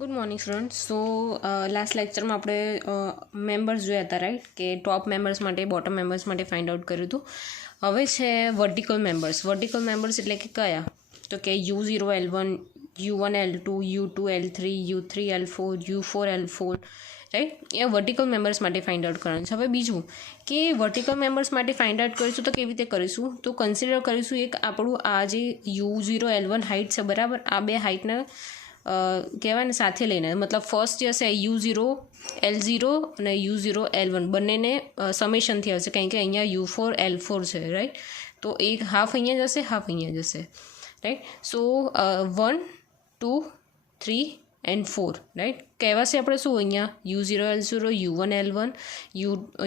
Good morning student. So last લેક્ચરમાં આપણે members જોયા હતા, રાઈટ, કે ટોપ મેમ્બર્સ માટે બોટમ મેમ્બર્સ માટે ફાઇન્ડ આઉટ કર્યું હતું. હવે છે વર્ટિકલ મેમ્બર્સ. વર્ટિકલ મેમ્બર્સ એટલે કે કયા? તો કે U0 L1, U1 L2, U2 L3, U3 L4, U4 L4, right. એ વર્ટિકલ મેમ્બર્સ માટે ફાઇન્ડ આઉટ કરવાનું છે. હવે બીજું કે વર્ટિકલ મેમ્બર્સ માટે ફાઇન્ડ આઉટ કરીશું તો કેવી રીતે કરીશું? તો કન્સિડર કરીશું એક આપણું આ જે U0 L1 હાઇટ છે, બરાબર, આ બે હાઇટને કહેવાય ને સાથે લઈને, મતલબ ફર્સ્ટ જે હશે U0 L0 અને U0 L1 બંનેને સમેશનથી આવશે, કારણ કે અહીંયા U4 L4 છે, રાઈટ. તો એક હાફ અહીંયા જશે, હાફ અહીંયા જશે, રાઈટ. So 1, 2, 3 and 4, right. કહેવાશે આપણે શું અહીંયા U0 L0, U1 L1,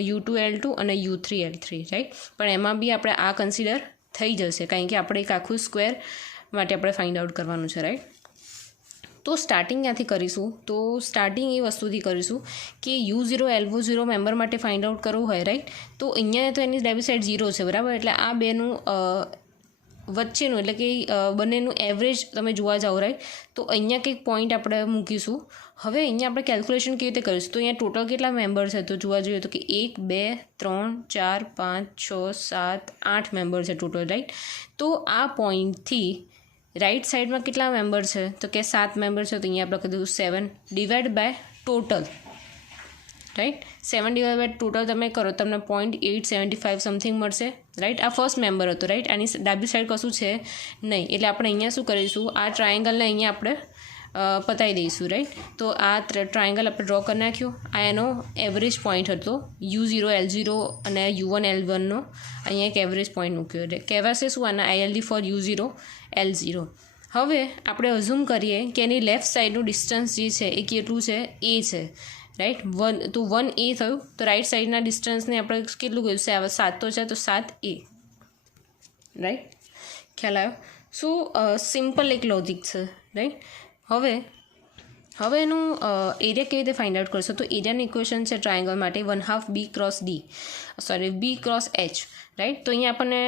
U2 L2 અને U3 L3, રાઈટ. પણ એમાં બી આપણે આ કન્સિડર થઈ જશે, કારણ કે આપણે એક આખું સ્ક્વેર માટે આપણે ફાઇન્ડ આઉટ કરવાનું છે, રાઈટ. તો સ્ટાર્ટિંગ ક્યાંથી કરીશું? તો સ્ટાર્ટિંગ એ વસ્તુથી કરીશું કે U0 L0 મેમ્બર માટે ફાઇન્ડ આઉટ કરવું હોય, રાઈટ. તો અહીંયા તો એની ડાબી સાઈડ 0 છે, બરાબર. એટલે આ બેનું વચ્ચેનું એટલે કે બંનેનું એવરેજ તમે જોવા જાઓ, રાઈટ. તો અહીંયા કંઈક પોઈન્ટ આપણે મૂકીશું. હવે અહીંયા આપણે કેલ્ક્યુલેશન કેવી રીતે કરીશું? તો અહીંયા ટોટલ કેટલા મેમ્બર છે? તો જોવા જોઈએ તો કે 1, 2, 3, 4, 5, 6, 7, 8 મેમ્બર છે ટોટલ, રાઈટ. તો આ પોઈન્ટથી રાઈટ સાઈડમાં કેટલા મેમ્બર છે? તો કે 7 મેમ્બર છે. તો અહીંયા આપણે કીધું 7 divide by total, right. 7 divide by total તમે કરો, તમને 0.875 સમથિંગ મળશે, રાઈટ. આ ફર્સ્ટ મેમ્બર હતો, રાઈટ. આની ડાબી સાઈડ કશું છે નહીં, એટલે આપણે અહીંયા શું કરીશું? આ ટ્રાયેંગલને અહીંયા આપણે પતાવી દઈશું, રાઈટ. તો આ ટ્રાયેંગલ આપણે ડ્રો કરી નાખ્યું. આ એનો એવરેજ પોઈન્ટ હતો U0 L0 અને U1 L1નો. અહીંયા એક એવરેજ પોઈન્ટ મૂક્યો, એટલે કહેવાશે શું? આના ILD ફોર U0 L0. હવે આપણે અઝ્યુમ કરીએ કે એની લેફ્ટ સાઈડનું ડિસ્ટન્સ જે છે એ કેટલું છે? A છે, રાઈટ. 1 તો 1A થયું. તો રાઈટ સાઈડના ડિસ્ટન્સને આપણે કેટલું કહ્યું છે? 7 તો છે, તો 7A, રાઈટ. ખ્યાલ આવ્યો? શું સિમ્પલ એક લોજિક છે, રાઈટ. હવે એનું એરિયા કેવી રીતે ફાઇન્ડ આઉટ કરશો? તો એરિયાની ઇક્વેશન છે ટ્રાયેંગલ માટે 1/2 B cross D, sorry B cross H, right. તો અહીંયા આપણને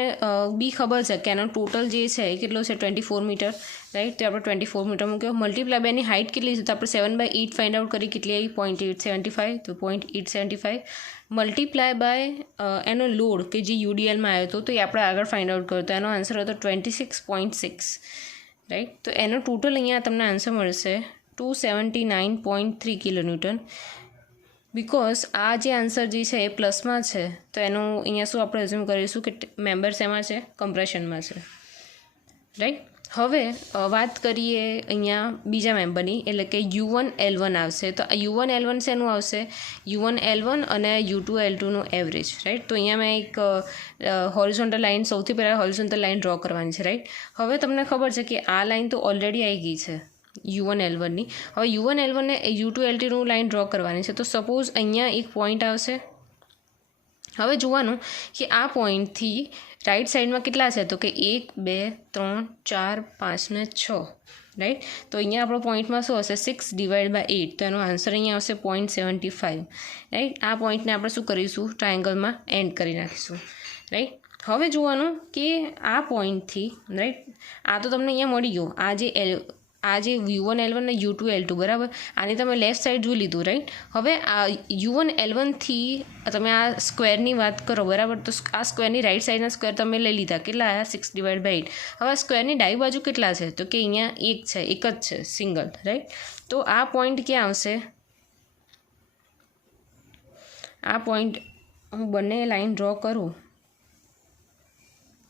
બી ખબર છે કે એનો ટોટલ જે છે એ કેટલો છે? 24 મીટર, રાઈટ. તો આપણે 24 મીટર મૂક્યો. મલ્ટીપ્લાય બેની હાઇટ કેટલી છે? તો આપણે 7/8 ફાઇન્ડ આઉટ કરી. કેટલી આવી? 0.875. તો 0.875 મલ્ટીપ્લાય બાય એનો લોડ કે જે UDLમાં આવ્યો હતો, તો એ આપણે આગળ ફાઇન્ડ આઉટ કર્યો. તો એનો આન્સર હતો 26.6, રાઈટ. તો એનો ટોટલ અહીંયા તમને આન્સર મળશે 279.3 કિલોન્યુટન. બિકોઝ આ જે આન્સર જે છે એ પ્લસમાં છે, તો એનું અહીંયા શું આપણે અઝ્યુમ કરીશું કે મેમ્બર્સ એમાં છે, કમ્પ્રેશનમાં છે, રાઈટ. હવે વાત કરીએ અહીંયા બીજા મેમ્બરની, એટલે કે U1 L1 આવશે. તો U1 L1 શેનું આવશે? U1 L1 અને U2 L2નું એવરેજ, રાઈટ. તો અહીંયા મેં એક હોરિઝોન્ટલ લાઇન, સૌથી પહેલાં હોરિઝોન્ટલ લાઇન ડ્રો કરવાની છે, રાઈટ. હવે તમને ખબર છે કે આ લાઇન તો ઓલરેડી આવી ગઈ છે U1 L1ની. હવે U1 L1 ને U2 L2નું લાઇન ડ્રો કરવાની છે. તો સપોઝ અહીંયા એક પોઈન્ટ આવશે. હવે જોવાનું કે આ પોઈન્ટથી રાઈટ સાઈડમાં કેટલા છે? તો કે 1, 2, 3, 4, 5 ને 6, રાઈટ. તો અહીંયા આપણો પોઈન્ટમાં શું હશે? 6 ડિવાઈડ બાય 8. તો એનો આન્સર અહીંયા આવશે 0.75, રાઈટ. આ પોઈન્ટને આપણે શું કરીશું? ટ્રાયેંગલમાં એન્ડ કરી નાખીશું, રાઈટ. હવે જોવાનું કે આ પોઈન્ટથી, રાઈટ, આ તો તમને અહીંયા મળી ગયો. આ જે U1 L1 અને U2 L2, બરાબર. આની તમે લેફ્ટ સાઈડ જોઈ લીધું, રાઈટ. હવે આ U1 L1થી તમે આ સ્ક્વેરની વાત કરો, બરાબર. તો આ સ્ક્વેરની રાઈટ સાઈડના સ્ક્વેર તમે લઈ લીધા. કેટલા આવ્યા? 6 ડિવાઈડ બાય 8. હવે આ સ્ક્વેરની ડાબી બાજુ કેટલા છે? તો કે અહીંયા એક છે, એક જ છે, સિંગલ, રાઈટ. તો આ પોઈન્ટ ક્યાં આવશે? આ પોઈન્ટ હું બંને લાઈન ડ્રો કરું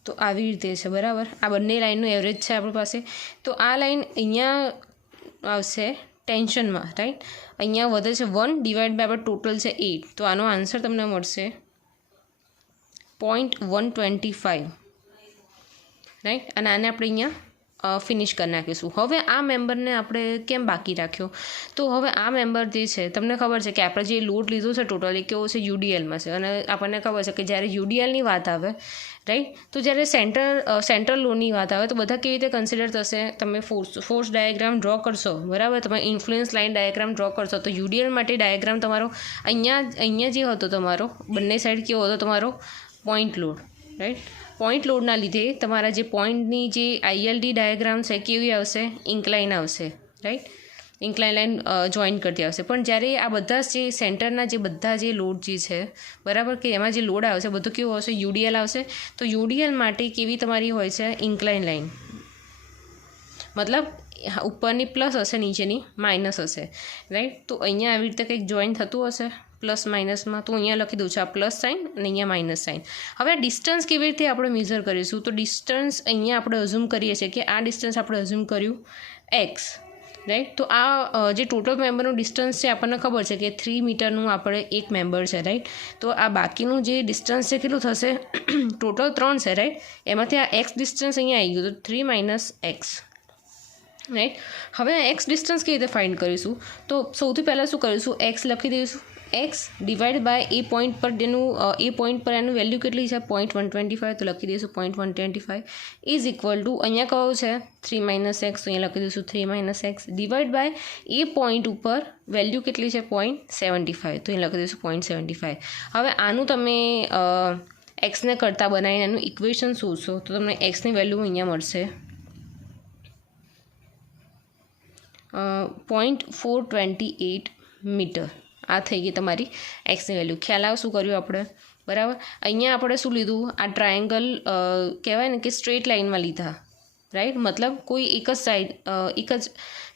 તો આવી રીતે છે, બરાબર. આ બંને લાઇનનું એવરેજ છે આપણી પાસે. તો આ લાઇન અહીંયા આવશે ટેન્શનમાં, રાઈટ. અહીંયા વધે છે 1 ડિવાઈડ બાય આપણે ટોટલ છે 8. તો આનો આન્સર તમને મળશે 0.125, રાઈટ. અને આને આપણે અહીંયા ફિનિશ કરી નાખીશું. હવે આ મેમ્બરને આપણે કેમ બાકી રાખ્યો? તો હવે આ મેમ્બર જે છે, તમને ખબર છે કે આપણે જે લોડ લીધો છે ટોટલ એ કેવો છે? UDLમાં છે. અને આપણને ખબર છે કે જ્યારે UDLની વાત આવે, રાઈટ, તો જ્યારે સેન્ટ્રલ લોડની વાત આવે તો બધા કેવી રીતે કન્સિડર થશે? તમે ફોર્સ ડાયાગ્રામ ડ્રો કરશો, બરાબર. તમે ઇન્ફ્લુઅન્સ લાઇન ડાયાગ્રામ ડ્રો કરશો તો UDL માટે ડાયાગ્રામ તમારો અહીંયા જે હતો તમારો બંને સાઈડ કેવો હતો? તમારો પોઈન્ટ લોડ, રાઈટ. પોઈન્ટ લોડના લીધે તમારા જે પોઈન્ટની જે ILD ડાયાગ્રામ છે કેવી આવશે? ઇન્ક્લાઇન આવશે, રાઈટ. ઇન્ક્લાઇન લાઇન જોઈન કરતી આવશે. પણ જ્યારે આ બધા જે સેન્ટરના જે બધા જે લોડ જે છે બરાબર, કે એમાં જે લોડ આવશે બધું કેવું આવશે, યુડીએલ આવશે. તો યુડીએલ માટે કેવી તમારી હોય છે, ઇન્ક્લાઇન લાઇન, મતલબ ઉપરની પ્લસ હશે, નીચેની માઇનસ હશે, રાઈટ. તો અહીંયા આવી રીતે કંઈક જોઈન થતું હશે પ્લસ માઇનસમાં. તો અહીંયા લખી દઉં છું આ પ્લસ સાઇન અને અહીંયા માઇનસ સાઇન. હવે આ ડિસ્ટન્સ કેવી રીતે આપણે મેઝર કરીશું? તો ડિસ્ટન્સ અહીંયા આપણે અઝ્યુમ કરીએ છીએ કે આ ડિસ્ટન્સ આપણે અઝ્યુમ કર્યું એક્સ, રાઈટ. તો આ જે ટોટલ મેમ્બરનું ડિસ્ટન્સ છે આપણને ખબર છે કે 3 મીટરનું આપણે એક મેમ્બર છે, રાઈટ. તો આ બાકીનું જે ડિસ્ટન્સ છે કેટલું થશે? ટોટલ 3 છે, રાઈટ. એમાંથી આ એક્સ ડિસ્ટન્સ અહીંયા આવી ગયું, તો 3 માઇનસ એક્સ, રાઈટ. હવે એક્સ ડિસ્ટન્સ કેવી રીતે ફાઇન્ડ કરીશું? તો સૌથી પહેલાં શું કરીશું, એક્સ લખી દઈશું. X divide by A point પર તેનું એ પોઈન્ટ પર એનું વેલ્યુ કેટલી છે, 0.125. તો લખી દઈશું 0.125 ઇઝ ઇક્વલ ટુ અહીંયા કયો છે 3 માઇનસ એક્સ. તો અહીંયા લખી દઈશું 3 minus x divide by A point ઉપર વેલ્યુ કેટલી છે 0.75. તો અહીંયા લખી દઈશું 0.75. હવે આનું તમે એક્સને કરતાં બનાવીને એનું ઇક્વેશન શોધશો તો તમને એક્સની વેલ્યુ અહીંયા મળશે 0.428 મીટર. આ થઈ ગઈ તમારી એક્સની વેલ્યુ. ખ્યાલ આવે શું કર્યું આપણે, બરાબર. અહીંયા આપણે શું લીધું, આ ટ્રાયેંગલ કહેવાય ને કે સ્ટ્રેટ લાઇનમાં લીધા, રાઈટ. મતલબ કોઈ એક જ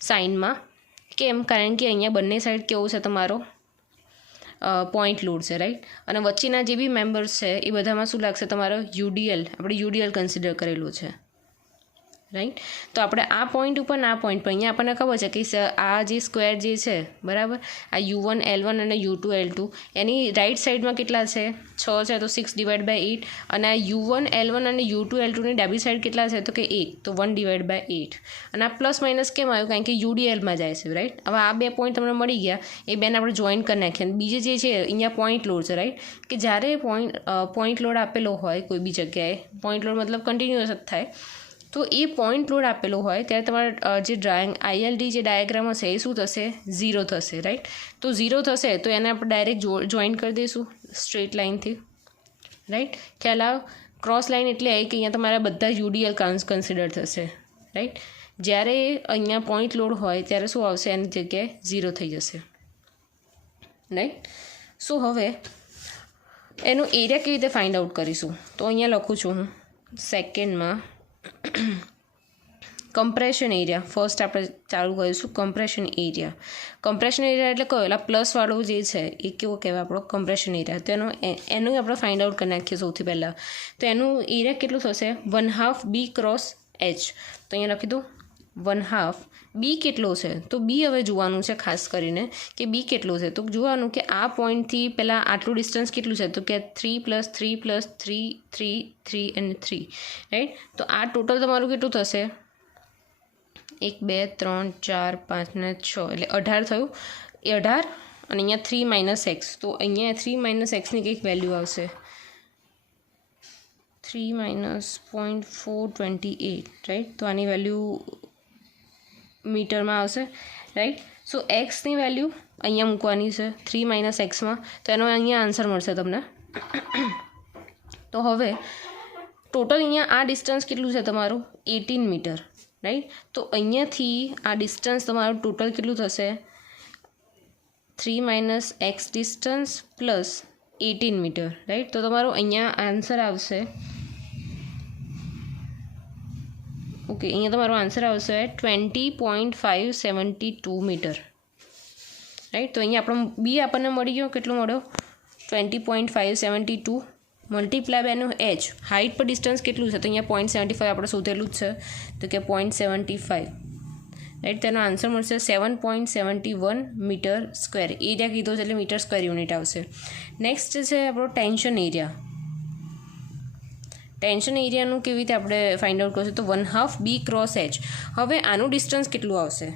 સાઇનમાં. કેમ? કારણ કે અહીંયા બંને સાઈડ કેવું છે તમારો પોઈન્ટ લોડ છે, રાઈટ. અને વચ્ચેના જે બી મેમ્બર્સ છે એ બધામાં શું લાગશે તમારો યુડીએલ, આપણે યુડીએલ કન્સિડર કરેલું છે, રાઈટ. તો આપણે આ પોઈન્ટ ઉપર ને આ પોઈન્ટ પર અહીંયા આપણને ખબર છે કે આ જે સ્ક્વેર જે છે બરાબર, આ U1 L1 અને U2 L2 એની રાઈટ સાઈડમાં કેટલા છે 6 છે, તો 6 ડિવાઈડ બાય 8. અને આ U1 L1 અને U2 L2 ની ડાબી સાઈડ કેટલા છે, તો કે 1, તો 1 ડિવાઈડ બાય 8. અને આ પ્લસ માઇનસ કેમ આવ્યું, કારણ કે યુડીએલમાં જાય છે, રાઈટ. હવે આ બે પોઈન્ટ તમને મળી ગયા, એ બેને આપણે જોઈન કરી નાખીએ. અને બીજે જે છે અહીંયા પોઈન્ટ લોડ છે, રાઈટ. કે જ્યારે પોઈન્ટ લોડ આપેલો હોય કોઈ બી જગ્યાએ, પોઈન્ટ લોડ મતલબ કન્ટિન્યુઅસ જ થાય, તો એ પોઈન્ટ લોડ આપેલો હોય ત્યારે તમારા જે ILD જે ડાયાગ્રામ હશે એ શું થશે, 0 થશે, રાઈટ. તો 0 થશે તો એને આપણે ડાયરેક્ટ જોઈન કરી દઈશું સ્ટ્રેટ લાઇનથી, રાઈટ. ખ્યાલ આવ. ક્રોસ લાઇન એટલે આવી કે અહીંયા તમારા બધા યુડીએલ કન્સિડર થશે, રાઈટ. જ્યારે અહીંયા પોઈન્ટ લોડ હોય ત્યારે શું આવશે, એની જગ્યાએ 0 થઈ જશે, રાઈટ. સો હવે એનું એરિયા કેવી રીતે ફાઇન્ડ આઉટ કરીશું? તો અહીંયા લખું છું હું સેકન્ડમાં કમ્પ્રેશન એરિયા. ફર્સ્ટ આપણે ચાલુ કરીશું કમ્પ્રેશન એરિયા. કમ્પ્રેશન એરિયા એટલે કયો, એટલે પ્લસવાળું જે છે એ કેવો કહેવાય આપણો કમ્પ્રેશન એરિયા. તો એનું આપણે ફાઇન્ડ આઉટ કરી નાખીએ સૌથી પહેલાં. તો એનું એરિયા કેટલું થશે, 1/2 B ક્રોસ H. તો અહીંયા લખી દઉં 1/2 B કેટલો છે, તો B હવે જોવાનું છે ખાસ કરીને કે B કેટલું છે. તો જોવાનું કે આ પોઈન્ટથી પહેલાં આટલું ડિસ્ટન્સ કેટલું છે, તો કે 3 + 3 + 3 3 3 અને 3, રાઈટ. તો આ ટોટલ તમારું કેટલું થશે, 1 2 3 4 5 ને 6 એટલે 18 થયું. એ 18 અને અહીંયા 3 માઇનસ એક્સ. તો અહીંયા 3 માઇનસ એક્સની કંઈક વેલ્યુ આવશે 3 માઇનસ 0.428, રાઈટ. તો આની વેલ્યુ મીટરમાં આવશે, રાઈટ. સો એક્સની વેલ્યુ અહીંયા મૂકવાની છે 3 માઇનસ એક્સમાં. તો એનો અહીંયા આન્સર મળશે તમને. તો હવે ટોટલ અહીંયા આ ડિસ્ટન્સ કેટલું છે તમારું 18 મીટર, રાઈટ. તો અહીંયાથી આ ડિસ્ટન્સ તમારું ટોટલ કેટલું થશે 3 minus x distance plus 18 metre, right. તો તમારું અહીંયા આન્સર આવશે, ઓકે, અહીંયા તમારો આન્સર આવશે 20.572 મીટર, રાઈટ. તો અહીંયા આપણો બી આપણને મળી ગયો, કેટલો મળ્યો 20.572 મલ્ટીપ્લાય બાય એનું એચ, હાઇટ પર ડિસ્ટન્સ કેટલું છે, તો અહીંયા 0.75 આપણે શોધેલું જ છે, તો કે 0.75, રાઈટ. તેનો આન્સર મળશે 7.71 મીટર સ્ક્વેર. એરિયા કીધો છે એટલે મીટર સ્ક્વેર યુનિટ આવશે. નેક્સ્ટ છે આપણો ટેન્શન એરિયા. ટેન્શન એરિયાનું કેવી રીતે આપણે ફાઇન્ડ આઉટ કરશું, તો 1/2 B ક્રોસ H. હવે આનું ડિસ્ટન્સ કેટલું આવશે,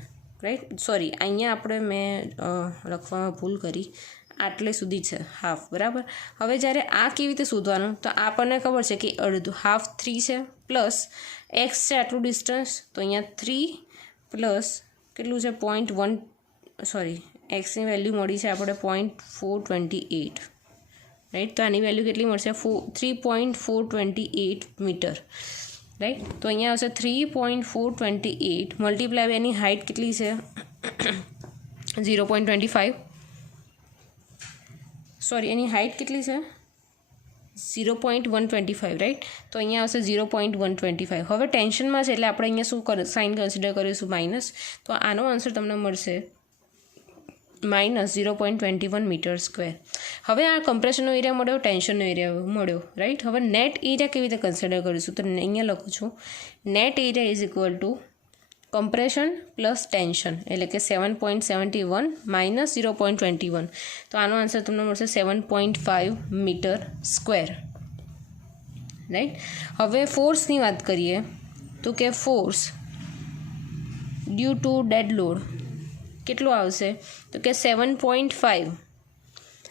રાઈટ. સોરી, અહીંયા આપણે મેં લખવામાં ભૂલ કરી, આટલે સુધી છે હાફ, બરાબર. હવે જ્યારે આ કેવી રીતે શોધવાનું, તો આપણને ખબર છે કે અડધું હાફ 3 છે પ્લસ એક્સ છે આટલું ડિસ્ટન્સ. તો અહીંયા 3 પ્લસ કેટલું છે 0.1, સોરી એક્સની વેલ્યુ મળી છે આપણે 0.428, રાઈટ. તો આની વેલ્યુ કેટલી મળશે 3.428 મીટર, રાઈટ. તો અહીંયા આવશે 3.428 મલ્ટીપ્લાય એની હાઇટ કેટલી છે 0.25, સોરી એની હાઇટ કેટલી છે 0.125, રાઈટ. તો અહીંયા આવશે 0.125. હવે ટેન્શનમાં છે એટલે આપણે અહીંયા શું સાઇન કન્સિડર કરીશું માઇનસ. તો આનો આન્સર તમને મળશે -0.21 મીટર સ્ક્વેર. હવે આ કમ્પ્રેશનનો એરિયા મળ્યો, ટેન્શનનો એરિયા મળ્યો, રાઈટ. હવે નેટ એરિયા કેવી રીતે કન્સિડર કરીશું? તો અહીંયા લખું છું net area is equal two compression plus tension, એટલે કે 7.71 માઇનસ 0.21. તો આનો આન્સર તમને મળશે 7.5 મીટર સ્ક્વેર, રાઈટ. હવે ફોર્સની વાત કરીએ તો કે force due to dead load કેટલું આવશે? તો કે 7.5.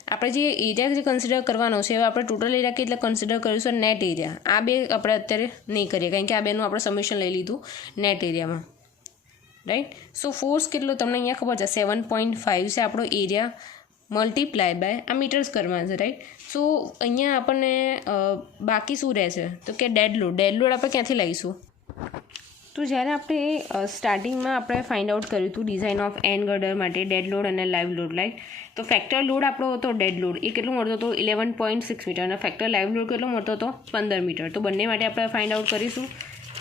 આપણે જે એરિયા જે કન્સિડર કરવાનો છે હવે આપણે ટોટલ એરિયા કેટલે કન્સિડર કરીશું? Net area. આ બે આપણે અત્યારે નહીં કરીએ કારણ કે આ બેનું આપણે સમેશન લઈ લીધું નેટ એરિયામાં, રાઈટ. સો ફોર્સ કેટલો તમને અહીંયા ખબર છે 7.5 છે આપણો એરિયા મલ્ટીપ્લાય બાય આ મીટર સ્ક્વેરમાં છે, રાઈટ. સો અહીંયા આપણને બાકી શું રહેશે? તો કે ડેડ લોડ. ડેડ લોડ આપણે ક્યાંથી લઈશું? તો જ્યારે આપણે સ્ટાર્ટિંગમાં આપણે ફાઇન્ડ આઉટ કર્યું હતું ડિઝાઇન ઓફ એન ગર્ડર માટે ડેડ લોડ અને લાઈવ લોડ, રાઈટ. તો ફેક્ટર લોડ આપણો હતો ડેડ લોડ એ કેટલો મળતો હતો 11.6 મીટર અને ફેક્ટર લાઈવ લોડ કેટલો મળતો હતો 15 મીટર. તો બંને માટે આપણે ફાઇન્ડ આઉટ કરીશું,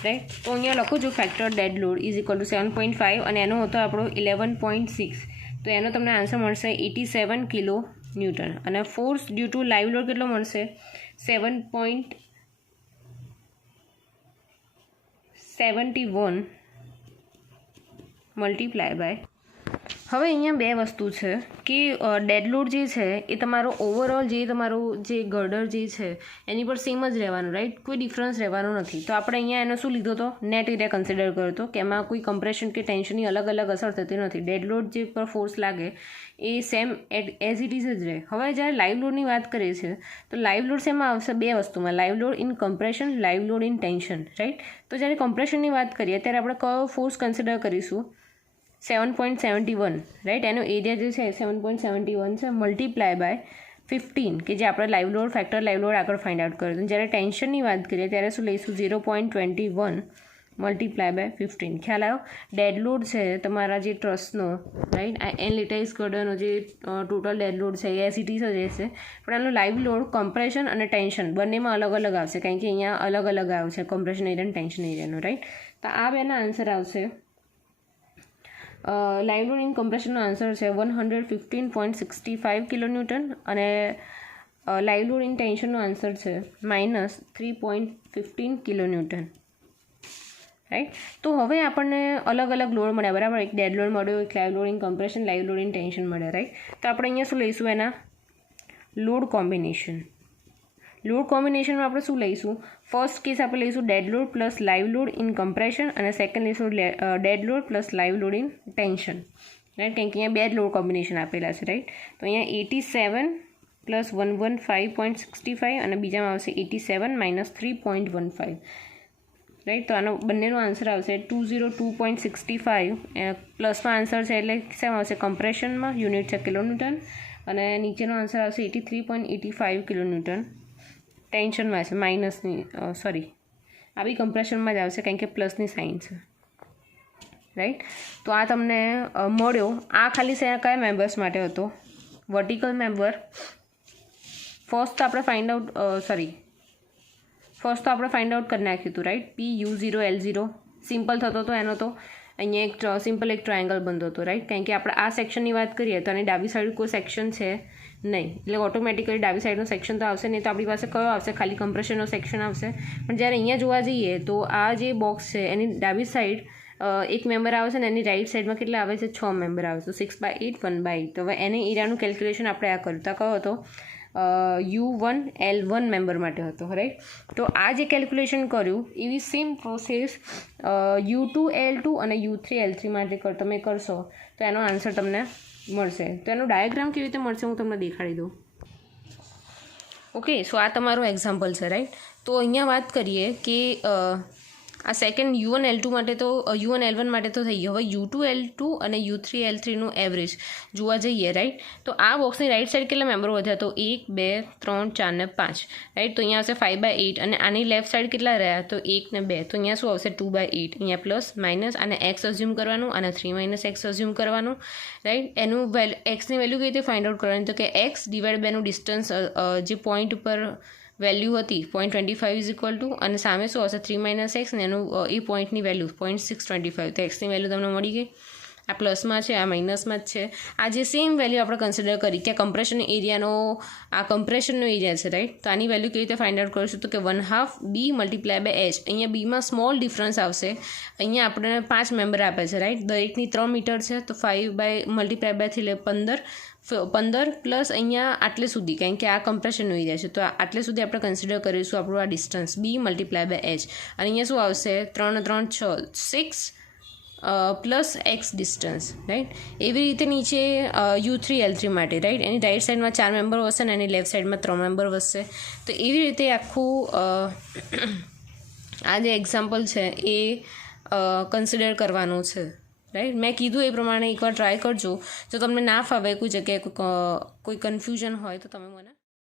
રાઈટ. તો અહીંયા લખું છું factor dead load is equal to 7.5 અને એનો હતો આપણો 11.6. તો એનો તમને આન્સર મળશે 87 કિલો ન્યૂટન અને force due to live load કેટલો મળશે 7.71 મલ્ટીપ્લાય બાય. હવે અહીંયા બે વસ્તુ છે કે ડેડ લોડ જે છે એ તમારો ઓવરઓલ જે તમારું જે ગર્ડર જે છે એની પર સેમ જ રહેવાનું, રાઈટ. કોઈ ડિફરન્સ રહેવાનો નથી. તો આપણે અહીંયા એનો શું લીધો હતો? નેટ એરિયા કન્સિડર કર્યો હતો કે એમાં કોઈ કમ્પ્રેશન કે ટેન્શનની અલગ અલગ અસર થતી નથી. ડેડ લોડ જે પર ફોર્સ લાગે એ સેમ એઝ ઇટ ઇઝ જ રહે. હવે જ્યારે લાઈવ લોડની વાત કરીએ છીએ તો લાઈવ લોડ શેમાં આવશે? બે વસ્તુમાં, live load in compression, live load in tension, right. તો જ્યારે કમ્પ્રેશનની વાત કરીએ ત્યારે આપણે કયો ફોર્સ કન્સિડર કરીશું? 7.71, રાઈટ. એનો એરિયા જે છે 7.71 છે મલ્ટીપ્લાય બાય 15 કે જે આપણે live load factor live load આગળ ફાઇન્ડ આઉટ કર્યું. જ્યારે ટેન્શનની વાત કરીએ ત્યારે શું લઈશું? 0.21 મલ્ટીપ્લાય બાય 15. ખ્યાલ આવ્યો? ડેડ લોડ છે તમારા જે ટ્રસનો, રાઈટ, આ એન લેટાઇઝ ગર્ડરનો જે ટોટલ ડેડ લોડ છે એ એસિટીસ જ રહેશે, પણ એનો લાઈવ લોડ કમ્પ્રેશન અને ટેન્શન બંનેમાં અલગ અલગ આવશે કારણ કે અહીંયા અલગ અલગ આવશે કમ્પ્રેશન એરિયા અને ટેન્શન એરિયાનો, રાઈટ. તો આ બેના આન્સર આવશે લાઈવ લોડ ઇન કમ્પ્રેશનનો આન્સર છે 115.65 કિલો ન્યૂટન અને લાઈવ લોડ ઇન ટેન્શનનો આન્સર છે -3.15 કિલો ન્યૂટન, રાઈટ. તો હવે આપણને અલગ અલગ લોડ મળ્યા, બરાબર. એક ડેડ લોડ મળ્યો, એક live load in compression, live load in tension મળ્યા, રાઈટ. તો આપણે અહીંયા શું લઈશું? એના લોડ કોમ્બિનેશન. લોડ કોમ્બિનેશનમાં આપણે શું લઈશું? ફર્સ્ટ કેસ આપણે લઈશું dead load plus live load in compression અને સેકન્ડ લઈશું dead load plus live load in tension, right. કારણ કે અહીંયા બે લોડ કોમ્બિનેશન આપેલા છે, રાઈટ. તો અહીંયા 87 પ્લસ 115.65 અને બીજામાં આવશે 87 માઇનસ 3.15, રાઈટ. તો આનો બંનેનો આન્સર આવશે 202.65. પ્લસમાં આન્સર છે એટલે શેમાં આવશે? કમ્પ્રેશનમાં. યુનિટ છે કિલોન્યુટન અને નીચેનો આન્સર આવશે 83.85 કિલોન્યુટન. ટેન્શનમાં છે માઇનસની, સોરી આ બી કમ્પ્રેશનમાં જ આવશે કારણ કે પ્લસની સાઇન છે, રાઈટ. તો આ તમને મળ્યો. આ ખાલી કયા મેમ્બર્સ માટે હતો? Vertical member. ફર્સ્ટ તો આપણે ફાઇન્ડ આઉટ કરી નાખ્યું હતું, રાઈટ. PU0L0 સિમ્પલ થતો હતો એનો. તો અહીંયા એક સિમ્પલ એક ટ્રાયંગલ બનતો હતો, રાઈટ. કારણ કે આપણે આ સેક્શનની વાત કરીએ તો આની ડાબી સાઈડ કોઈ સેક્શન છે નહીં, એટલે ઓટોમેટિકલી ડાબી સાઈડનો સેક્શન તો આવશે નહીં. તો આપણી પાસે કયો આવશે? ખાલી કમ્પ્રેશનનો સેક્શન આવશે. પણ જ્યારે અહીંયા જોવા જઈએ તો આ જે બોક્સ છે એની ડાબી સાઈડ એક મેમ્બર આવે છે ને એની રાઈટ સાઈડમાં કેટલા આવે છે? 6 મેમ્બર આવે છે. 6/8 1/8. તો હવે એની એરિયાનું કેલ્ક્યુલેશન આપણે આ કર્યું. તો કયો હતો? U1L1 મેમ્બર માટે હતો, રાઈટ. તો આ જે કેલ્ક્યુલેશન કર્યું એવી સેમ પ્રોસેસ U2L2 અને U3L3 માટે તમે કરશો તો એનો આન્સર તમને મળશે. તો એનો ડાયાગ્રામ કેવી રીતે મળશે હું તમને દેખાડી દઉં. ઓકે, સો આ તમારું એક્ઝામ્પલ છે, રાઈટ. તો અહીંયા વાત કરીએ કે આ સેકન્ડ U1L2 માટે તો U1L1 માટે તો થઈ ગયો. હવે U2L2 અને U3L3નું એવરેજ જોવા જઈએ, રાઈટ. તો આ બોક્સની રાઈટ સાઈડ કેટલા મેમ્બર વધ્યા? તો 1 2 3 4 ને 5, રાઈટ. તો અહીંયા આવશે 5/8 અને આની લેફ્ટ સાઈડ કેટલા રહ્યા? તો 1 ને 2. તો અહીંયા શું આવશે? 2/8. અહીંયા પ્લસ માઇનસ અને એક્સ અઝ્યુમ કરવાનું અને 3 - x અઝ્યુમ કરવાનું, રાઈટ. એનું એક્સની વેલ્યુ કઈ રીતે ફાઇન્ડ આઉટ કરવાની? તો કે x ડિવાઇડ બાયનું ડિસ્ટન્સ જે પોઈન્ટ ઉપર વેલ્યુ હતી 0.25 = અને સામે શું આવશે? 3 - x ને એનું એ પોઈન્ટની વેલ્યુ 0.625. તો એક્સની વેલ્યુ તમને મળી ગઈ. આ પ્લસમાં છે, આ માઇનસમાં જ છે. આ જે સેમ વેલ્યુ આપણે કન્સિડર કરી કે કમ્પ્રેશન એરિયાનો આ કમ્પ્રેશનનો એરિયા છે, રાઈટ. તો આની વેલ્યુ કેવી રીતે ફાઇન્ડ આઉટ કરીશું? તો કે 1/2 b × h. અહીંયા બીમાં સ્મોલ ડિફરન્સ આવશે. અહીંયા આપણે 5 મેમ્બર આપે છે, રાઈટ. દરેકની 3 મીટર છે, તો 5 × 3 એટલે 15 પ્લસ અહીંયા આટલે સુધી, કારણ કે આ કમ્પ્રેશનનો એરિયા છે, તો આટલે સુધી આપણે કન્સિડર કરીશું આપણું આ ડિસ્ટન્સ b × h. અને અહીંયા શું આવશે? 3 × 3 = 6 પ્લસ એક્સ ડિસ્ટન્સ, રાઈટ. એવી રીતે નીચે U3L3 માટે, રાઈટ. એની રાઈટ સાઈડમાં 4 મેમ્બર વધશે અને એની લેફ્ટ સાઈડમાં 3 મેમ્બર વધશે. તો એવી રીતે આખું આ જે એક્ઝામ્પલ છે એ કન્સિડર કરવાનું છે, રાઈટ. મેં કીધું એ પ્રમાણે એકવાર ટ્રાય કરજો. જો તમને ના ફાવે, કોઈ જગ્યાએ કોઈ કન્ફ્યુઝન હોય તો તમે મને